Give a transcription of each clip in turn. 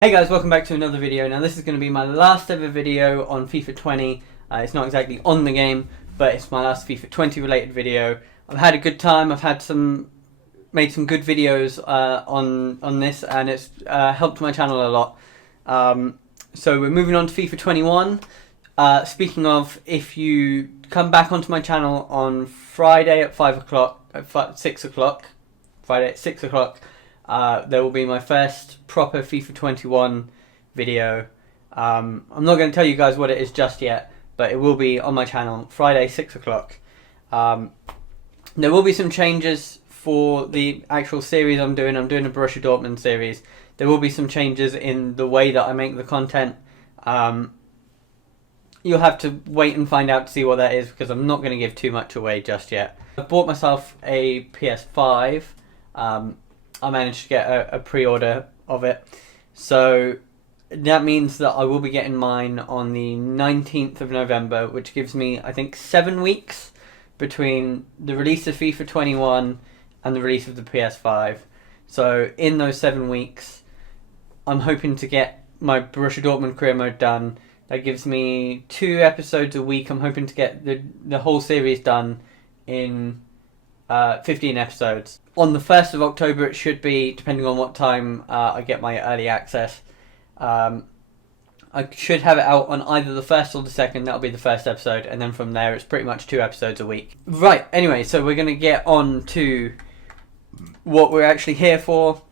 Hey guys, welcome back to another video. Now this is going to be my last ever video on FIFA 20. It's not exactly on the game, but it's my last FIFA 20 related video. I've had a good time. I've made some good videos on this, and it's helped my channel a lot. So we're moving on to FIFA 21. Speaking of, if you come back onto my channel on Friday at 5 o'clock, at 6 o'clock, Friday at 6 o'clock, there will be my first proper FIFA 21 video. I'm not going to tell you guys what it is just yet, but it will be on my channel Friday 6 o'clock. There will be some changes for the actual series I'm doing. I'm doing a Borussia Dortmund series. There will be some changes in the way that I make the content. You'll have to wait and find out to see what that is, because I'm not going to give too much away just yet. I bought myself a PS5. I managed to get a pre-order of it, so that means that I will be getting mine on the 19th of November, which gives me, I think, 7 weeks between the release of FIFA 21 and the release of the PS5. So in those 7 weeks, I'm hoping to get my Borussia Dortmund career mode done. That gives me 2 episodes a week. I'm hoping to get the whole series done in 15 episodes. On the 1st of October it should be, depending on what time I get my early access. I should have it out on either the 1st or the 2nd, that'll be the first episode, and then from there it's pretty much 2 episodes a week. Right, anyway, so we're going to get on to what we're actually here for,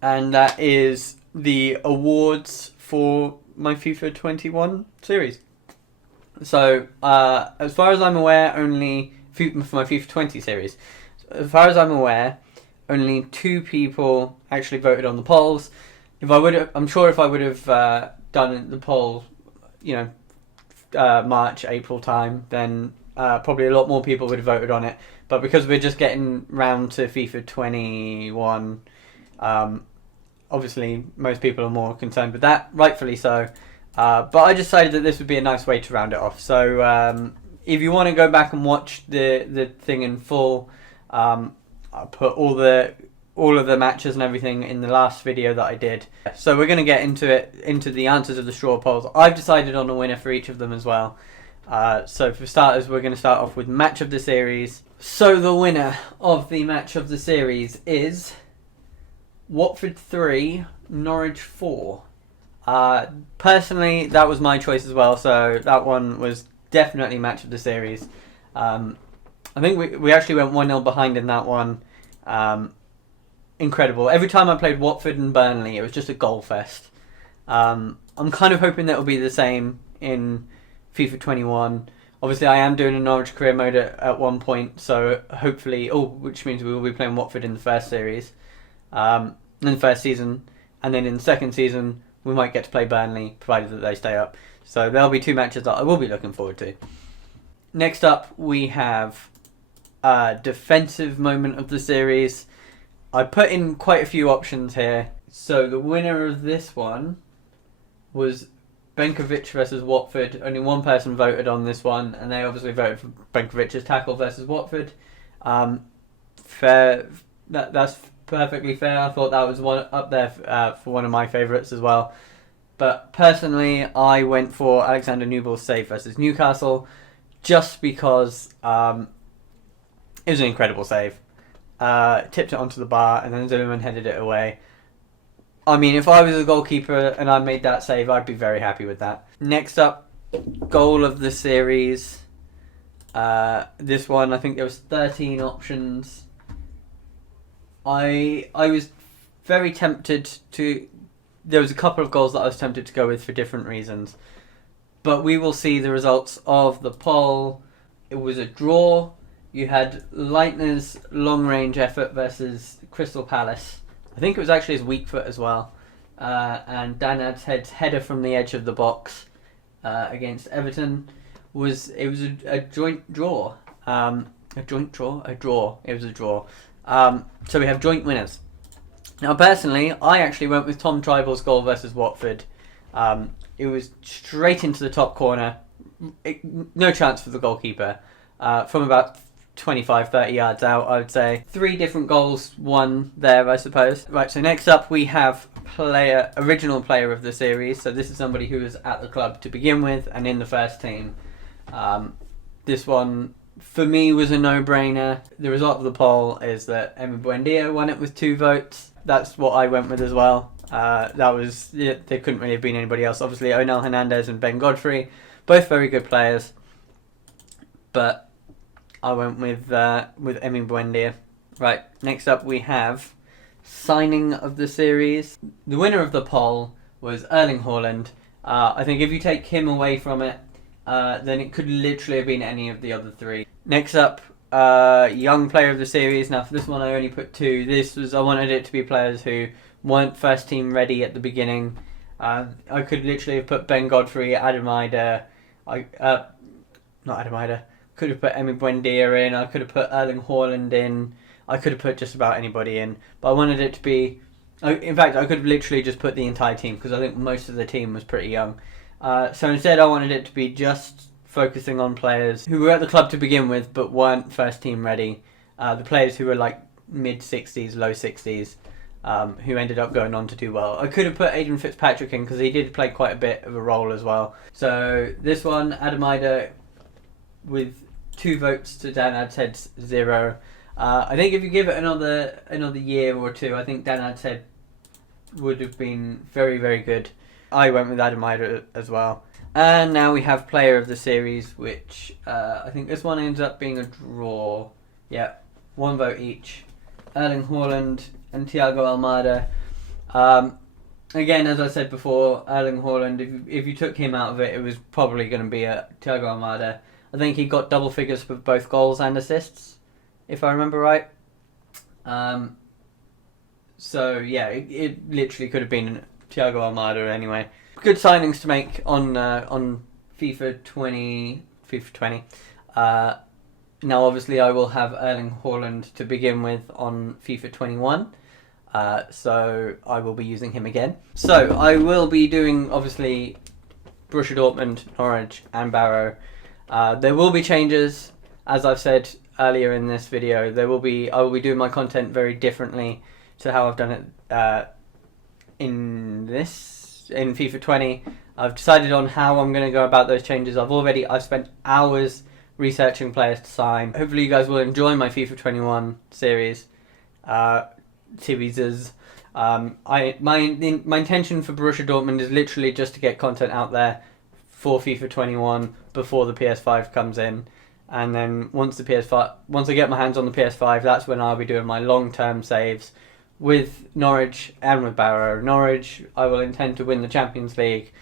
and that is the awards for my FIFA 21 series. So, as far as I'm aware, only for my FIFA 20 series. As far as I'm aware, only 2 people actually voted on the polls. I'm sure if I would have done the poll, March, April time, then probably a lot more people would have voted on it. But because we're just getting round to FIFA 21, obviously most people are more concerned with that, rightfully so. But I decided that this would be a nice way to round it off. So if you want to go back and watch the thing in full, I put all of the matches and everything in the last video that I did. So we're going to get into the answers of the straw polls. I've decided on a winner for each of them as well. So for starters, we're going to start off with match of the series. So the winner of the match of the series is Watford 3, Norwich 4. Personally, that was my choice as well, so that one was definitely match of the series. I think we actually went 1-0 behind in that one. Incredible. Every time I played Watford and Burnley, it was just a goal fest. I'm kind of hoping that will be the same in FIFA 21. Obviously, I am doing a Norwich career mode at one point, so hopefully... which means we will be playing Watford in the first series, in the first season. And then in the second season, we might get to play Burnley, provided that they stay up. So there'll be 2 matches that I will be looking forward to. Next up, we have defensive moment of the series. I put in quite a few options here. So the winner of this one was Benkovic versus Watford. Only one person voted on this one, and they obviously voted for Benkovic's tackle versus Watford. Fair. That's perfectly fair. I thought that was one up there for one of my favourites as well. But personally, I went for Alexander Nubel's save versus Newcastle, just because it was an incredible save. Tipped it onto the bar, and then Zimmerman headed it away. I mean, if I was a goalkeeper and I made that save, I'd be very happy with that. Next up, goal of the series. This one, I think there was 13 options. I was very tempted to... There was a couple of goals that I was tempted to go with for different reasons. But we will see the results of the poll. It was a draw. You had Leitner's long-range effort versus Crystal Palace. I think it was actually his weak foot as well. And Dan Adhead's header from the edge of the box against Everton was a joint draw. A draw. It was a draw. So we have joint winners. Now, personally, I actually went with Tom Triball's goal versus Watford. It was straight into the top corner. No chance for the goalkeeper. From about 25-30 yards out, I would say. 3 different goals won there, I suppose. Right, so next up we have original player of the series. So this is somebody who was at the club to begin with and in the first team. This one, for me, was a no-brainer. The result of the poll is that Emi Buendia won it with 2 votes. That's what I went with as well. There couldn't really have been anybody else. Obviously, Onel Hernandez and Ben Godfrey, both very good players. But I went with Emi Buendia. Right, next up we have signing of the series. The winner of the poll was Erling Haaland. I think if you take him away from it, then it could literally have been any of the other 3. Next up, young player of the series. Now for this one I only put 2. I wanted it to be players who weren't first team ready at the beginning. I could literally have put Ben Godfrey, Adam Ida, not Adam Ida. Could have put Emi Buendia in. I could have put Erling Haaland in. I could have put just about anybody in. But I wanted it to be... In fact, I could have literally just put the entire team because I think most of the team was pretty young. So instead I wanted it to be just focusing on players who were at the club to begin with but weren't first team ready. The players who were like mid-60s, low 60s, who ended up going on to do well. I could have put Adrian Fitzpatrick in because he did play quite a bit of a role as well. So this one, Adam Ida with 2 votes to Dan Adsed's 0. I think if you give it another year or 2, I think Dan Adsed would have been very, very good. I went with Adam Ida as well. And now we have player of the series, which I think this one ends up being a draw. Yeah, 1 vote each. Erling Haaland and Thiago Almada. Again, as I said before, Erling Haaland, if you took him out of it, it was probably going to be a Thiago Almada. I think he got double figures for both goals and assists, if I remember right. So yeah, it literally could have been Thiago Almada anyway. Good signings to make on FIFA 20. Now obviously I will have Erling Haaland to begin with on FIFA 21. So I will be using him again. So I will be doing obviously Borussia Dortmund, Norwich and Barrow. There will be changes, as I've said earlier in this video. I will be doing my content very differently to how I've done it in FIFA 20. I've decided on how I'm going to go about those changes. I've spent hours researching players to sign. Hopefully you guys will enjoy my FIFA 21 series. My intention for Borussia Dortmund is literally just to get content out there for FIFA 21 before the PS5 comes in. And then once I get my hands on the PS5, that's when I'll be doing my long-term saves with Norwich and with Barrow. Norwich, I will intend to win the Champions League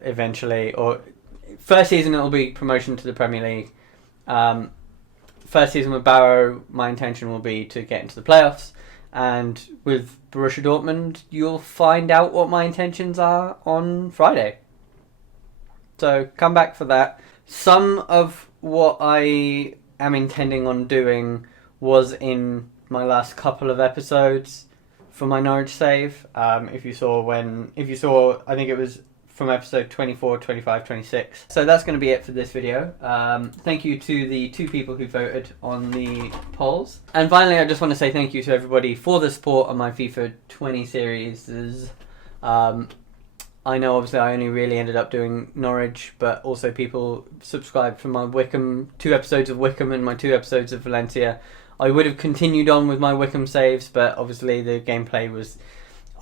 eventually, or first season it will be promotion to the Premier League. First season with Barrow, my intention will be to get into the playoffs, and with Borussia Dortmund, you'll find out what my intentions are on Friday. So come back for that. Some of what I am intending on doing was in my last couple of episodes for my Norwich save. If you saw, I think it was from episode 24, 25, 26. So that's going to be it for this video. Thank you to the 2 people who voted on the polls. And finally, I just want to say thank you to everybody for the support on my FIFA 20 series. I know obviously I only really ended up doing Norwich, but also people subscribed for my Wickham, 2 episodes of Wickham and my 2 episodes of Valencia. I would have continued on with my Wickham saves, but obviously the gameplay was...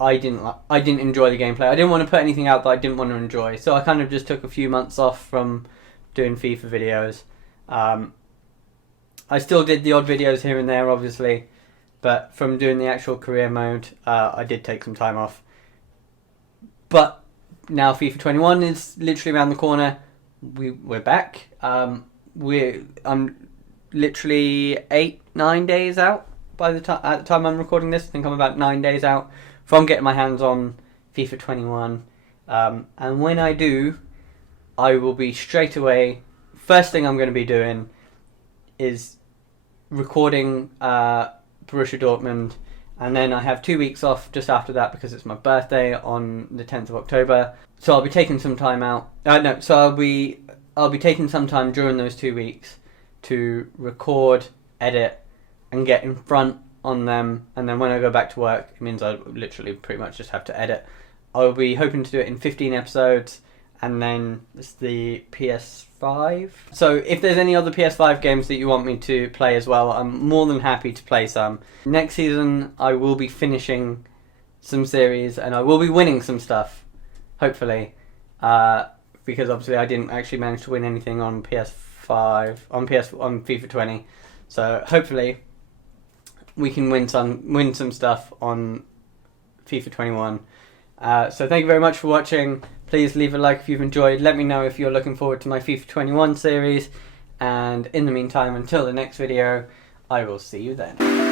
I didn't enjoy the gameplay. I didn't want to put anything out that I didn't want to enjoy, so I kind of just took a few months off from doing FIFA videos. I still did the odd videos here and there, obviously, but from doing the actual career mode, I did take some time off. But now FIFA 21 is literally around the corner. We're back. I'm literally 8-9 days out at the time I'm recording this. I think I'm about 9 days out from getting my hands on FIFA 21. And when I do, I will be straight away. First thing I'm going to be doing is recording Borussia Dortmund, and then I have 2 weeks off just after that because it's my birthday on the 10th of October. So I'll be taking some time out. I'll be taking some time during those 2 weeks to record, edit, and get in front on them, and then when I go back to work, it means I literally pretty much just have to edit. I'll be hoping to do it in 15 episodes, and then it's the PS5. So if there's any other PS5 games that you want me to play as well, I'm more than happy to play some. Next season, I will be finishing some series, and I will be winning some stuff, hopefully, because obviously I didn't actually manage to win anything on PS5, on FIFA 20. So hopefully we can win some stuff on FIFA 21. So thank you very much for watching. Please leave a like if you've enjoyed. Let me know if you're looking forward to my FIFA 21 series. And in the meantime, until the next video, I will see you then.